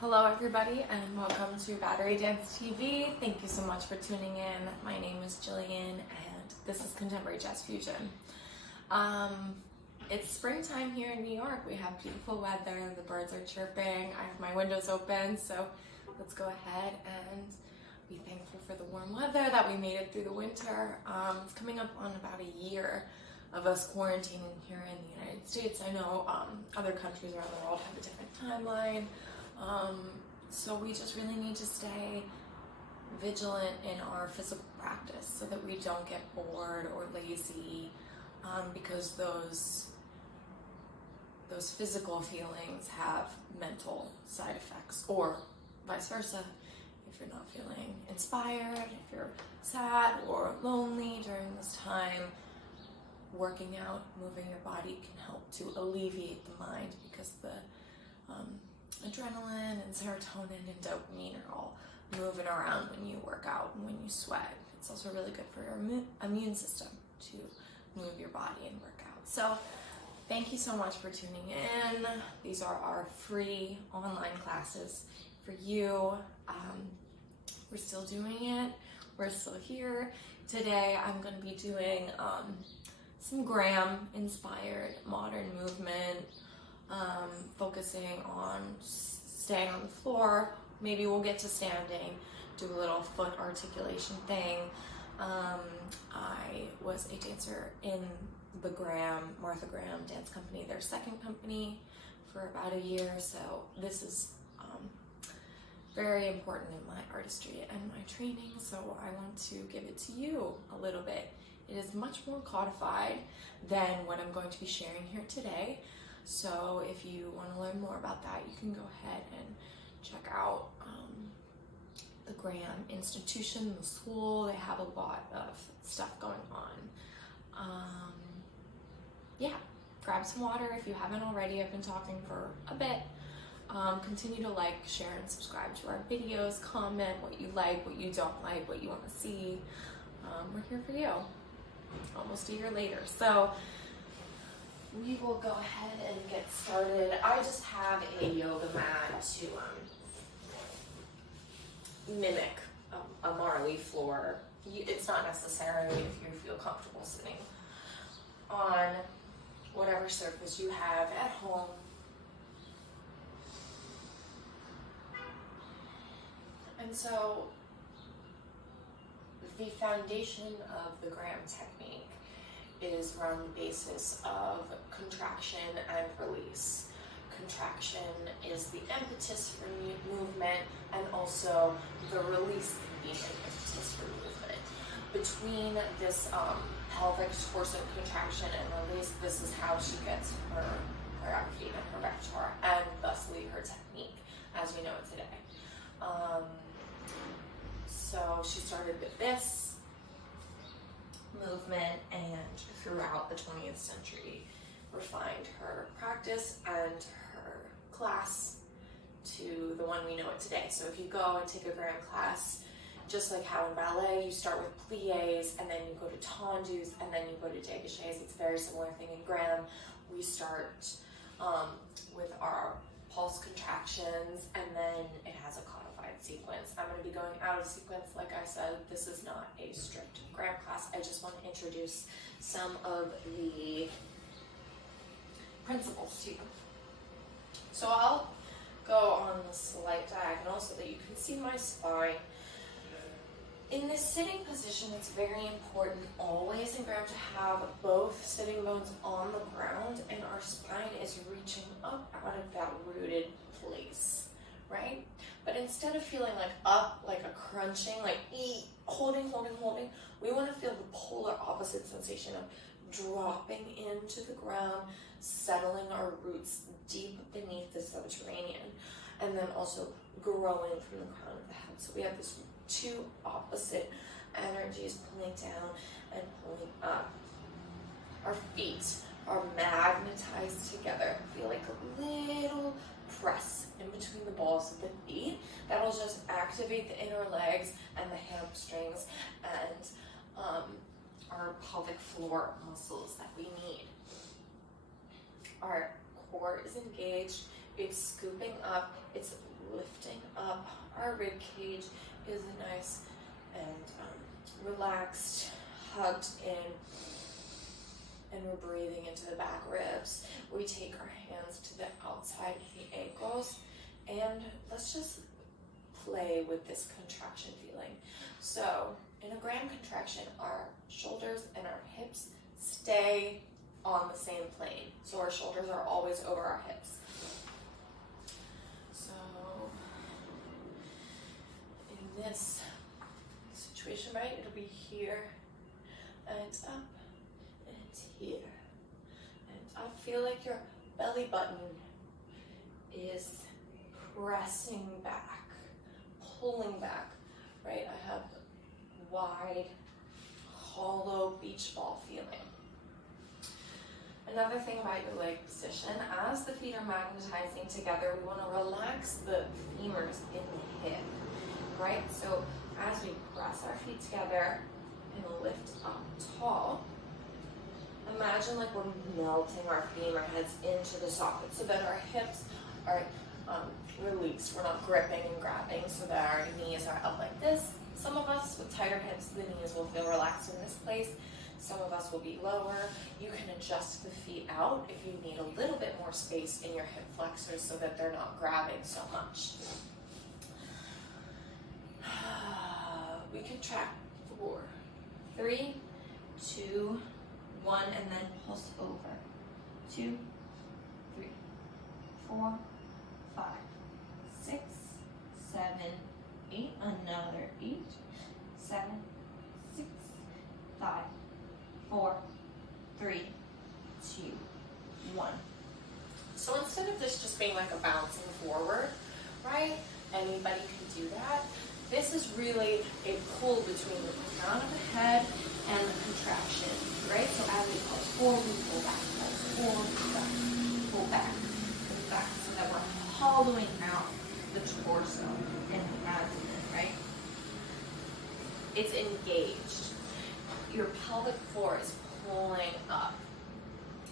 Hello everybody and welcome to Battery Dance TV. Thank you so much for tuning in. My name is Jillian and this is Contemporary Jazz Fusion. It's springtime here in New York. We have beautiful weather, the birds are chirping, I have my windows open, so let's go ahead and be thankful for the warm weather that we made it through the winter. It's coming up on about a year of us quarantining here in the United States. I know other countries around the world have a different timeline. So we just really need to stay vigilant in our physical practice so that we don't get bored or lazy, because those physical feelings have mental side effects, or vice versa. If you're not feeling inspired, if you're sad or lonely during this time, working out, moving your body can help to alleviate the mind, because the adrenaline and serotonin and dopamine are all moving around when you work out and when you sweat. It's also really good for your immune system to move your body and work out. So thank you so much for tuning in. These are our free online classes for you. We're still doing it. We're still here. Today I'm going to be doing some Graham inspired modern movement, focusing on staying on the floor. Maybe we'll get to standing, do a little foot articulation thing. I was a dancer in the Martha Graham Dance Company, their second company, for about a year, so this is very important in my artistry and my training, so I want to give it to you a little bit. It is much more codified than what I'm going to be sharing here today. So if you want to learn more about that, you can go ahead and check out the Graham Institution, the school. They have a lot of stuff going on. Yeah, grab some water if you haven't already. I've been talking for a bit. Continue to like, share, and subscribe to our videos. Comment what you like, what you don't like, what you want to see. We're here for you. Almost a year later. So we will go ahead and get started. I just have a yoga mat to mimic a Marley floor. It's not necessary if you feel comfortable sitting on whatever surface you have at home. And so the foundation of the Graham technique is on the basis of contraction and release. Contraction is the impetus for movement, and also the release can be an impetus for movement. Between this pelvic torso contraction and release, this is how she gets her choreography and her repertoire, and thusly her technique as we know it today. So she started with this movement, and throughout the 20th century refined her practice and her class to the one we know it today. So if you go and take a Graham class, just like how in ballet you start with pliés and then you go to tendus and then you go to dégagés, it's a very similar thing in Graham. We start with our pulse contractions, and then it has a codified sequence. I'm going to be going out of sequence. Like I said, this is not a strict Graham class. I just want to introduce some of the principles to you. So I'll go on the slight diagonal so that you can see my spine. In this sitting position, it's very important always in Graham to have both sitting bones on the ground and our spine is reaching up out of that rooted place, right? But instead of feeling like up, like a crunching, like holding, we want to feel the polar opposite sensation of dropping into the ground, settling our roots deep beneath the subterranean, and then also growing from the crown of the head. So we have this two opposite energies pulling down and pulling up. Our feet are magnetized together. Feel like a little press in between the balls of the feet. That'll just activate the inner legs and the hamstrings and our pelvic floor muscles that we need. Our core is engaged. It's scooping up. It's lifting up. Our rib cage is nice and relaxed, hugged in, and we're breathing into the back ribs. We take our hands to the outside of the ankles, and let's just play with this contraction feeling. So in a gram contraction, our shoulders and our hips stay on the same plane. So our shoulders are always over our hips. So in this situation, right, it'll be here and up and here and up. Feel like your belly button is pressing back, pulling back, right? I have wide, hollow beach ball feeling. Another thing about your leg position, as the feet are magnetizing together, we want to relax the femurs in the hip, right? So as we press our feet together and lift up tall, imagine like we're melting our femur heads into the socket so that our hips are released. We're not gripping and grabbing so that our knees are up like this. Some of us with tighter hips, the knees will feel relaxed in this place. Some of us will be lower. You can adjust the feet out if you need a little bit more space in your hip flexors so that they're not grabbing so much. We contract 4, 3, 2, 1, and then pulse over. 2, 3, 4, 5, 6, 7, 8, another 8, 7, 6, 5, 4, 3, 2, 1. So instead of this just being like a bouncing forward, right? Anybody can do that. This is really a pull between the crown of the head and the contraction, right? So as we pulse forward, we pull back, pull back, pull back, so that we're hollowing out the torso and the abdomen, right? It's engaged. Your pelvic floor is pulling up.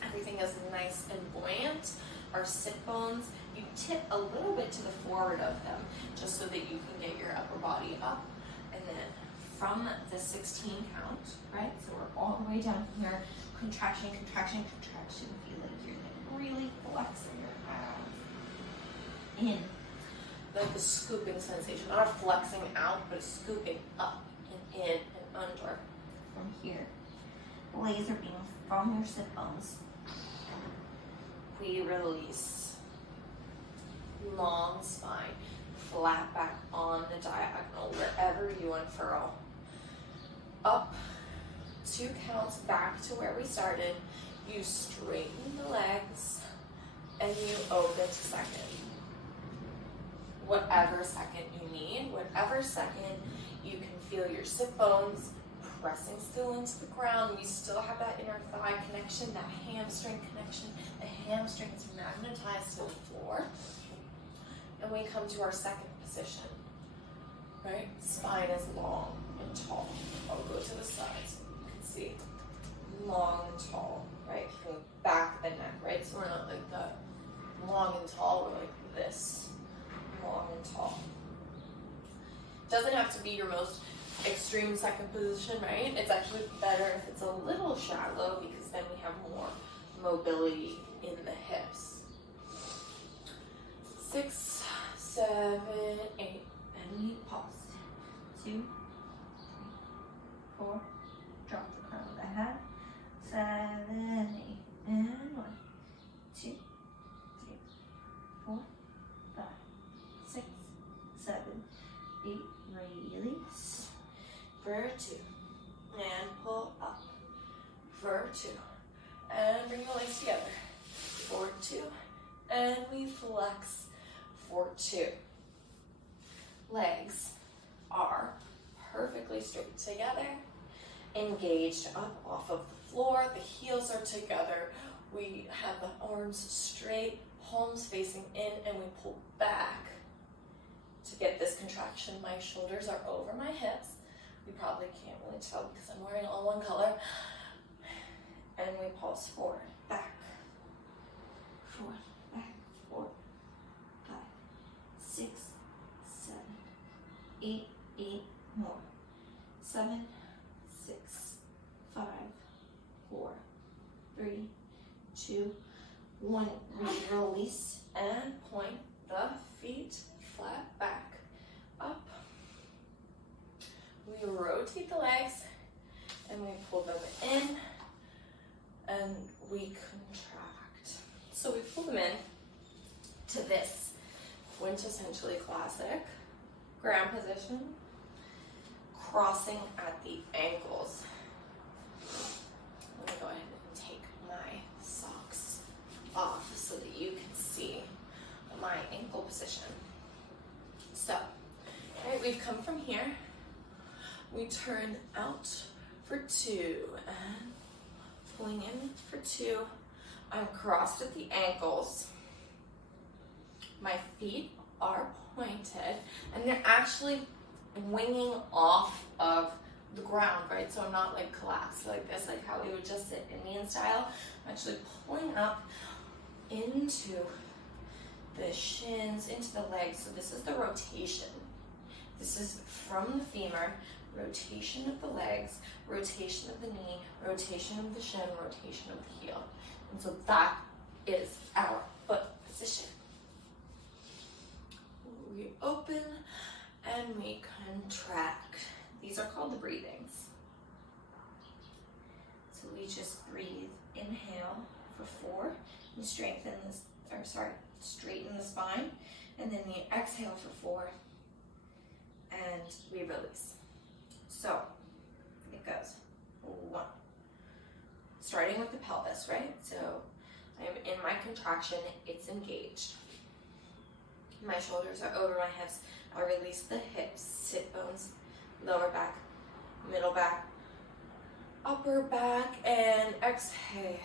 Everything is nice and buoyant. Our sit bones, you tip a little bit to the forward of them just so that you can get your upper body up. And then from the 16 count, right? So we're all the way down here. Contraction, contraction, contraction. Feel like you're like really flexing your abs in. Like the scooping sensation. Not flexing out, but scooping up and in and under. From here. Laser beam from your sit bones. We release. Long spine. Flat back on the diagonal, wherever you unfurl. Up 2 counts back to where we started. You straighten the legs and you open to second. Whatever second you need, whatever second you can feel your sit bones pressing still into the ground. We still have that inner thigh connection, that hamstring connection. The hamstring is magnetized to the floor. And we come to our second position, right? Spine is long and tall. I'll go to the sides. You can see long and tall, right? From the back of the neck, right? So we're not like that long and tall, we're like this, long and tall. Doesn't have to be your most extreme second position, right? It's actually better if it's a little shallow because then we have more mobility in the hips. 6, 7, 8, and we pause. 2, 3, 4, drop the crown of the head. 7, 8, and 1, 2, 3, 4, 5, 6, 7, 8, release. For 2, and pull up. For 2, and bring your legs together. For 2, and we flex. For 2. Legs are perfectly straight together, engaged up off of the floor. The heels are together. We have the arms straight, palms facing in, and we pull back to get this contraction. My shoulders are over my hips. You probably can't really tell because I'm wearing all one color. And we pulse forward, back, forward, back, forward, 5, 6, 8 more. 7, 6, 5, 4, 3, 2, 1. Release and point the feet flat back, up. We rotate the legs and we pull them in and we contract. So we pull them in to this quintessentially classic ground position, crossing at the ankles. Let me go ahead and take my socks off so that you can see my ankle position. So, right, we've come from here. We turn out for 2 and pulling in for 2. I'm crossed at the ankles. My feet are pointed and they're actually winging off of the ground, right? So I'm not like collapsed like this, like how we would just sit Indian style. I'm actually pulling up into the shins, into the legs. So this is the rotation. This is from the femur, rotation of the legs, rotation of the knee, rotation of the shin, rotation of the heel. And so that is our foot position. We open and we contract. These are called the breathings. So we just breathe, inhale for 4, and straighten the spine, and then we exhale for 4, and we release. So it goes 1. Starting with the pelvis, right? So I'm in my contraction, it's engaged. My shoulders are over my hips. I'll release the hips, sit bones, lower back, middle back, upper back, and exhale.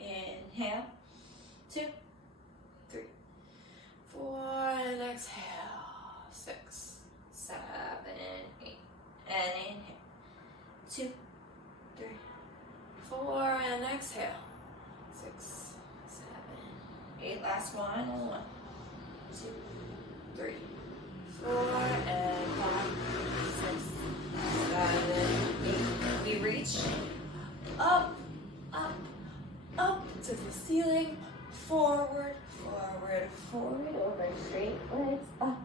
Inhale, 2, 3, 4, and exhale, 6, 7, 8, and inhale, 2, 3, 4, and exhale, 6, 7, 8, last one, 1, 2, 3, 4, and 5, 6, 7, 8. We reach up, up, up to the ceiling, forward, forward, forward, over, straight legs, up,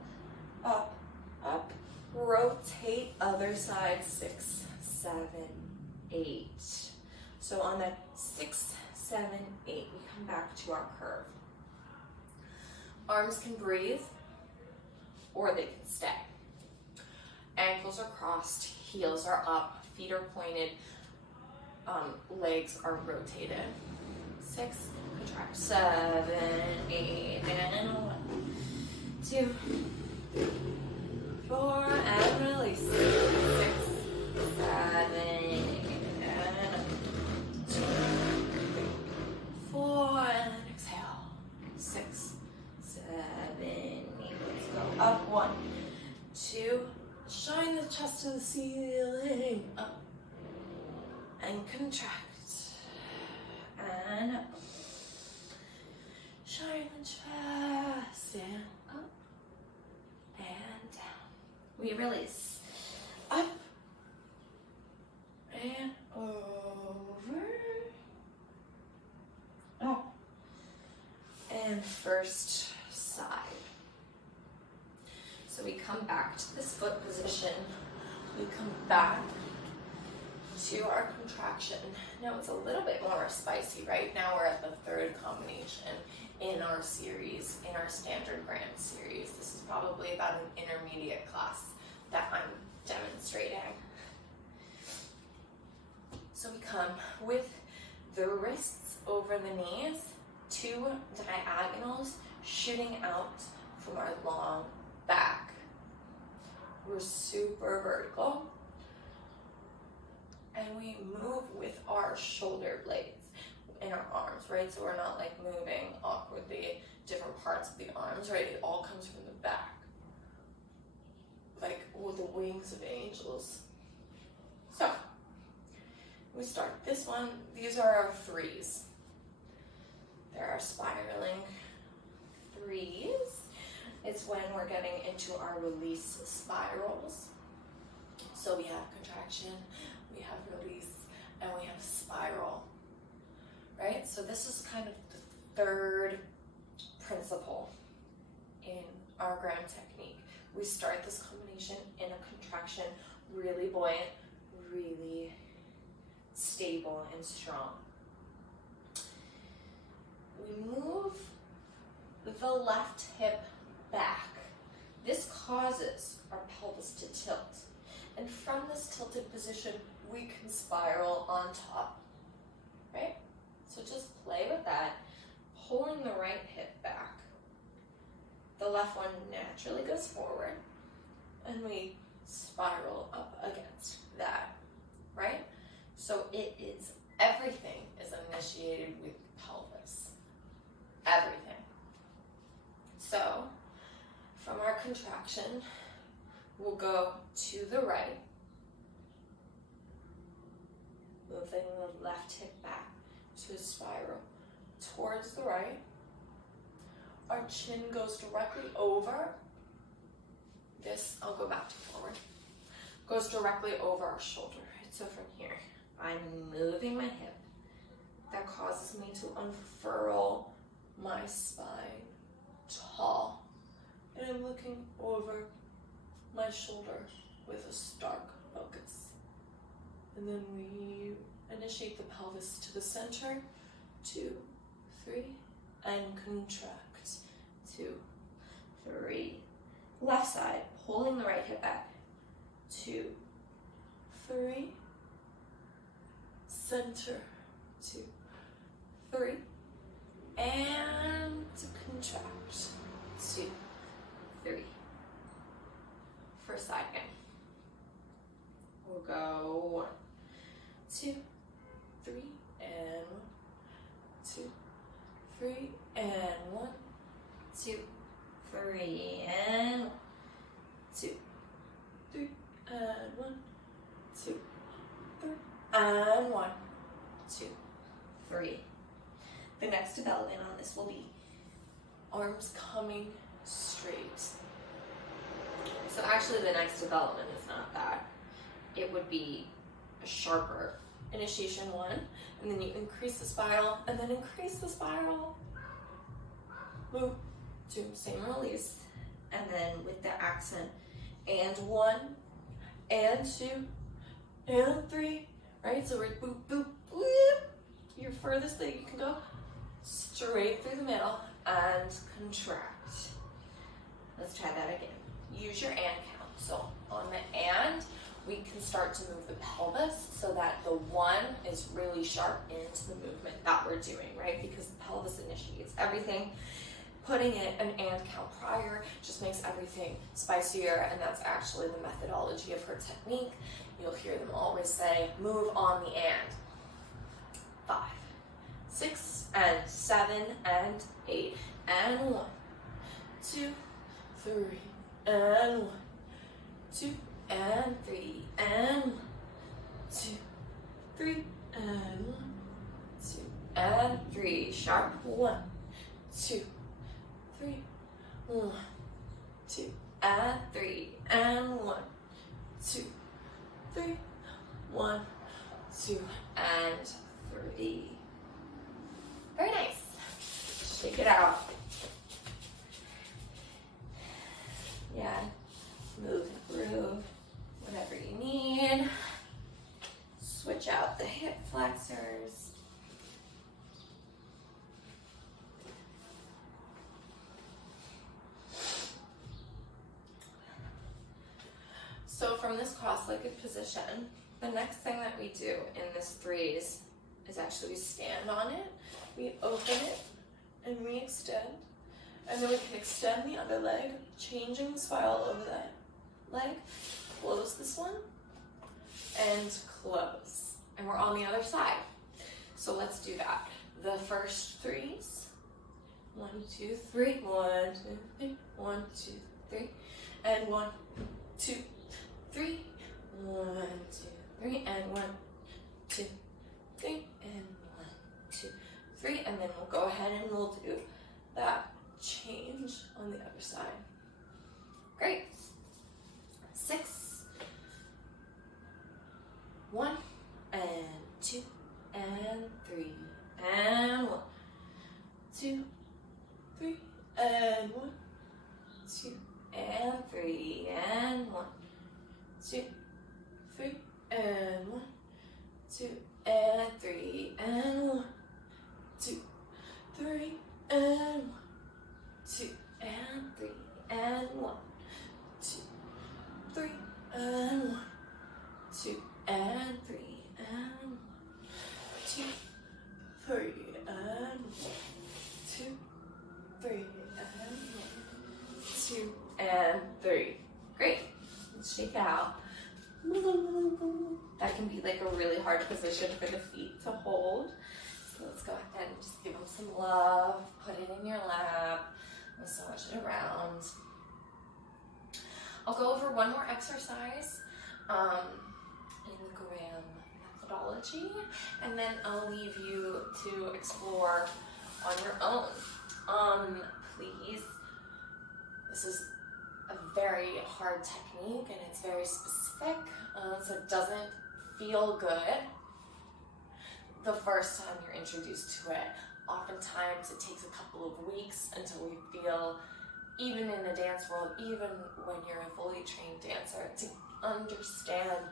up, up. Rotate other side, 6, 7, 8. So on that 6, 7, 8, we come back to our curve. Arms can breathe, or they can stay. Ankles are crossed, heels are up, feet are pointed, legs are rotated. 6, contract, 7, 8, and 1, 2, 3, 4, and release. 6, 7, 8, and 2, 3, 4, and exhale. 6, 7, 8. Let's go up. 1, 2. Shine the chest to the ceiling. Up and contract. And up. Shine the chest and up and down. We release. Up and over. Up. And first side. So we come back to this foot position. We come back to our contraction. Now it's a little bit more spicy. Right now we're at the 3rd combination in our series, in our standard grand series. This is probably about an intermediate class that I'm demonstrating. So we come with the wrists over the knees, 2 diagonals shooting out from our long back. We're super vertical. And we move with our shoulder blades in our arms, right? So we're not like moving awkwardly different parts of the arms, right? It all comes from the back. Like with the wings of angels. So, we start this one. These are our 3s. There are spiraling 3s. is when we're getting into our release spirals. So we have contraction, we have release, and we have spiral, right? So this is kind of the third principle in our ground technique. We start this combination in a contraction, really buoyant, really stable and strong. We move the left hip back. This causes our pelvis to tilt. And from this tilted position, we can spiral on top, right? So just play with that, pulling the right hip back. The left one naturally goes forward, and we spiral up against that, right? So it is, everything is initiated with pelvis. Everything. So, from our contraction, we'll go to the right, moving the left hip back to a spiral towards the right. Our chin goes directly over this, I'll go back to forward, goes directly over our shoulder, right? So from here, I'm moving my hip. That causes me to unfurl my spine tall. And I'm looking over my shoulder with a stark focus. And then we initiate the pelvis to the center, 2, 3, and contract, 2, 3. Left side, pulling the right hip back, 2, 3, center, 2, 3, and contract, 2, 3. First side again. We'll go 1, 2, 3, and 1, 2, 3, and 1, 2, 3, and 1, 2, 3, and 1, 2, 3, and 1, 2, 3. The next development on this will be arms coming straight. So actually the next development is not that. It would be a sharper initiation 1, and then you increase the spiral, and then increase the spiral. Move to same release, and then with the accent, and 1, and 2, and 3, right? So we're boop, boop, boop. Your furthest that you can go, straight through the middle, and contract. Let's try that again. Use your and count. So on the and, we can start to move the pelvis so that the 1 is really sharp into the movement that we're doing, right? Because the pelvis initiates everything. Putting it an and count prior just makes everything spicier, and that's actually the methodology of her technique. You'll hear them always say, move on the and. 5, 6, and 7, and 8, and 1, 2, 3, and 1, 2, and 3, and 1, 2, 3, and 1, 2, and 3, sharp, 1, 2, 3, 1, 2, and 3, and 1, 2, 3, 1, 2, and 3. Very nice. Shake it out. Yeah, move and groove whatever you need. Switch out the hip flexors. So from this cross-legged position, the next thing that we do in this threes is actually we stand on it, we open it, and we extend. And then we can extend the other leg, changing the spiral over that leg, close this one, and close. And we're on the other side. So let's do that. The first threes, 1, 2, 3, 1, 2, 3, 1, 2, 3, and 1, 2, 3, 1, 2, 3, and 1, 2, 3, and 1, 2, 3, and then we'll go ahead and we'll do that change on the other side. Great. 6. 1 and 2 and 3 and 1, 2, 3 and 1, 2 and 3 and 1, 2, 3 and 1, 2 and 3 and 1, 2, 3 and 1, 2 and 3 and 1, 2, 3 and 1, 2 and 3 and 1, 2, 3 and 1, 2, 3 and 1, 2 and 3. Great. Let's shake out. That can be like a really hard position for the feet to hold. So let's go ahead and just give them some love. Put it in your lap. Massage it around. I'll go over one more exercise in the Graham methodology, and then I'll leave you to explore on your own. Please, this is a very hard technique and it's very specific, so it doesn't feel good the first time you're introduced to it. Oftentimes it takes a couple of weeks until we feel, even in the dance world, even when you're a fully trained dancer, to understand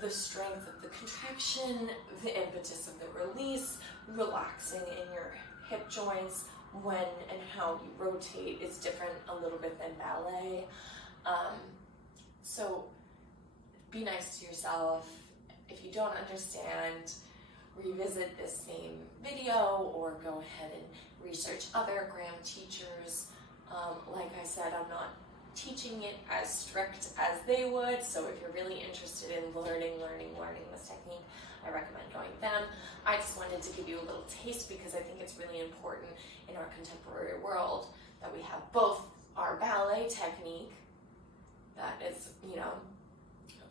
the strength of the contraction, the impetus of the release, relaxing in your hip joints, when and how you rotate is different a little bit than ballet. So be nice to yourself. If you don't understand, revisit this same video or go ahead and research other Graham teachers. Like I said, I'm not teaching it as strict as they would, so if you're really interested in learning this technique, I recommend going to them. I just wanted to give you a little taste because I think it's really important in our contemporary world that we have both our ballet technique that is,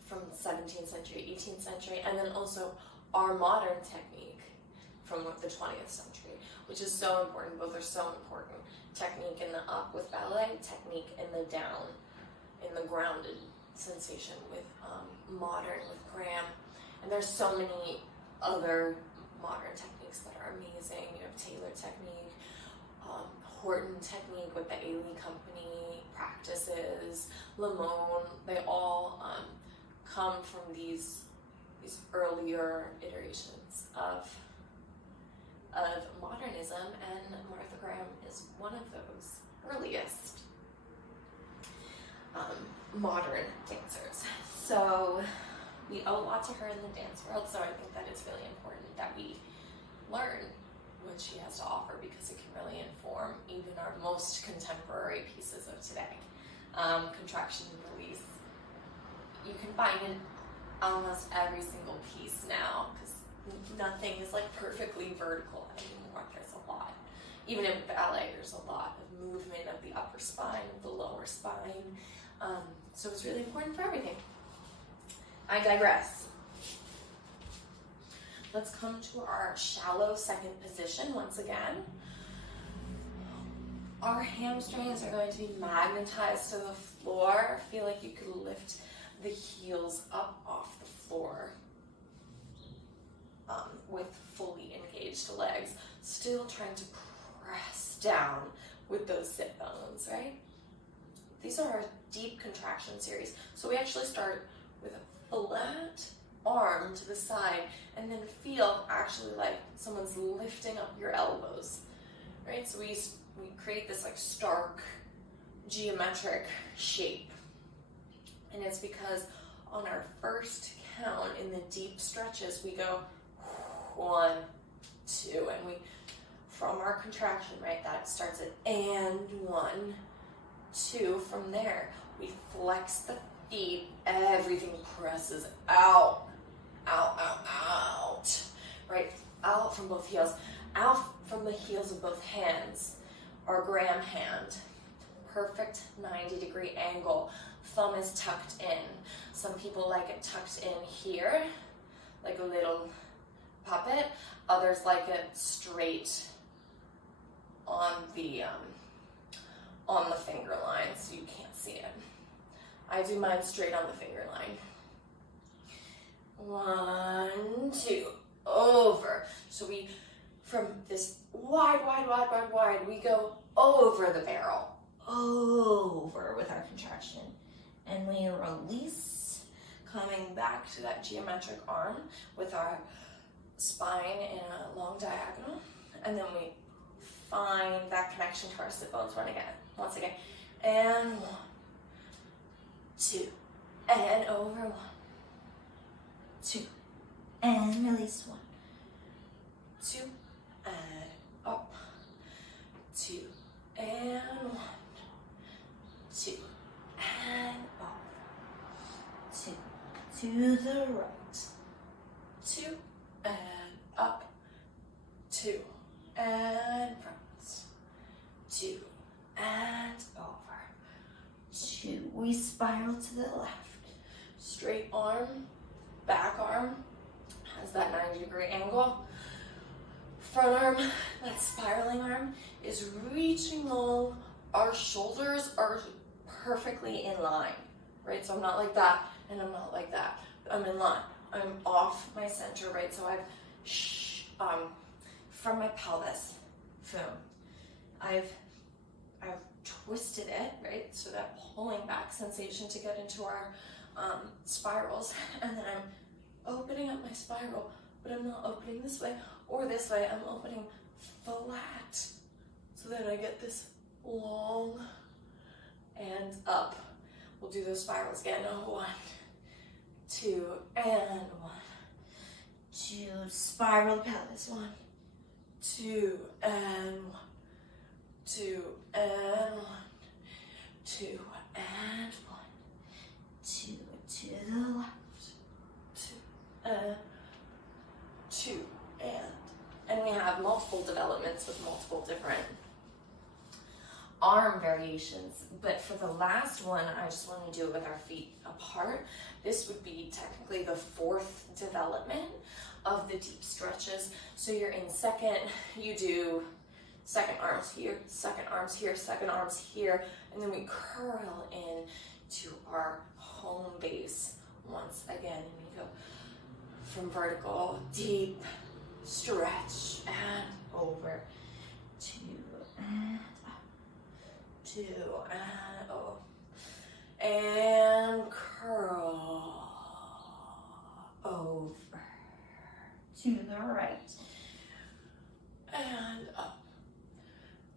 from the 17th century, 18th century, and then also our modern technique from the 20th century, which is so important. Both are so important. Technique in the up with ballet, technique in the down, in the grounded sensation with modern, with Graham. And there's so many other modern techniques that are amazing. You have Taylor technique, Horton technique with the Ailey Company practices, Limon. They all come from these earlier iterations of modernism, and Martha Graham is one of those earliest modern dancers. So we owe a lot to her in the dance world, so I think that it's really important that we learn what she has to offer because it can really inform even our most contemporary pieces of today. Contraction and release. You can find in almost every single piece now because nothing is like perfectly vertical anymore. There's a lot. Even in ballet, there's a lot of movement of the upper spine, of the lower spine. So it's really important for everything. I digress. Let's come to our shallow second position once again. Our hamstrings are going to be magnetized to the floor. Feel like you could lift the heels up off the floor with fully engaged legs. Still trying to press down with those sit bones, right? These are our deep contraction series. So we actually start with a flat arm to the side and then feel actually like someone's lifting up your elbows, right? So we create this like stark geometric shape. And it's because on our first count in the deep stretches, we go 1, 2, and we, from our contraction, right, that starts at and 1, 2. From there, we flex the feet, everything presses out, right, out from both heels, out from the heels of both hands, our Graham hand, perfect 90-degree angle. Thumb is tucked in. Some people like it tucked in here, like a little puppet. Others like it straight on the finger line, so you can't see it. I do mine straight on the finger line. 1, 2, over. So we, from this wide, we go over the barrel, over with our contraction. And we release, coming back to that geometric arm with our spine in a long diagonal. And then we find that connection to our sit bones once again. And 1, 2, and over 1, 2, and release 1, 2, and up, 2, and 1, 2, and up, 2, to the right, 2, and up, 2, and front, 2, and over, 2, we spiral to the left, straight arm, back arm has that 90-degree angle, front arm, that spiraling arm is reaching long, our shoulders are perfectly in line, right? So I'm not like that, and I'm not like that, I'm in line, I'm off my center, right? So from my pelvis, I've twisted it, right? So that pulling back sensation to get into our spirals, and then I'm opening up my spiral, but I'm not opening this way or this way, I'm opening flat, so that I get this long and up. We'll do those spirals again. 1, 2, and 1, 2, spiral the pelvis, 1, 2, and 1, 2, and 1, 2, and 1, 2, to the left, 2, and 2, and we have multiple developments with multiple different arm variations, but for the last one, I just want to do it with our feet apart. This would be technically the 4th development of the deep stretches. So you're in second, you do second arms here, second arms here, second arms here, and then we curl in to our home base once again, and we go from vertical, deep, stretch, and over, 2, and up, 2, and over, and curl, over, to the right, and up,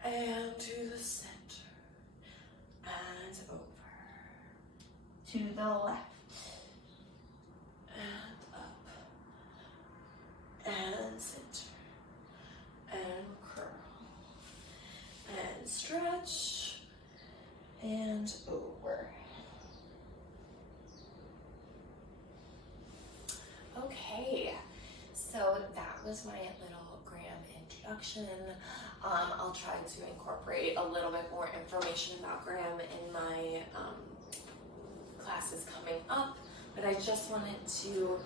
and to the center, and over, to the left, and up, and center, and curl, and stretch, and over. Okay, so that was my little Graham introduction. I'll try to incorporate a little bit more information about Graham in my classes coming up, but I just wanted to,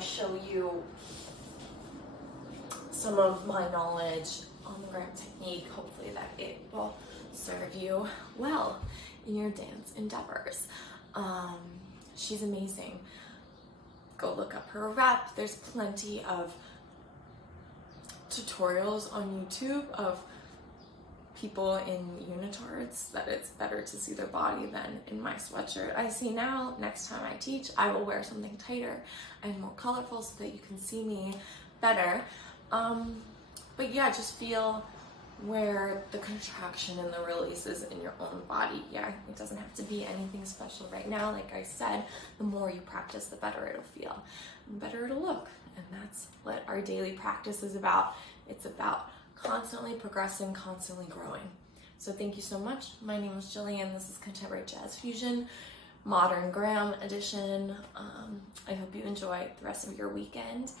show you some of my knowledge on the Graham technique. Hopefully that it will serve you well in your dance endeavors. She's amazing. Go look up her rep. There's plenty of tutorials on YouTube of people in unitards that it's better to see their body than in my sweatshirt. I see now, next time I teach, I will wear something tighter and more colorful so that you can see me better. But yeah, just feel where the contraction and the release is in your own body. Yeah, it doesn't have to be anything special right now. Like I said, the more you practice, the better it'll feel, and the better it'll look. And that's what our daily practice is about. It's about constantly progressing, constantly growing. So thank you so much. My name is Jillian. This is Contemporary Jazz Fusion, Modern Graham Edition. I hope you enjoy the rest of your weekend.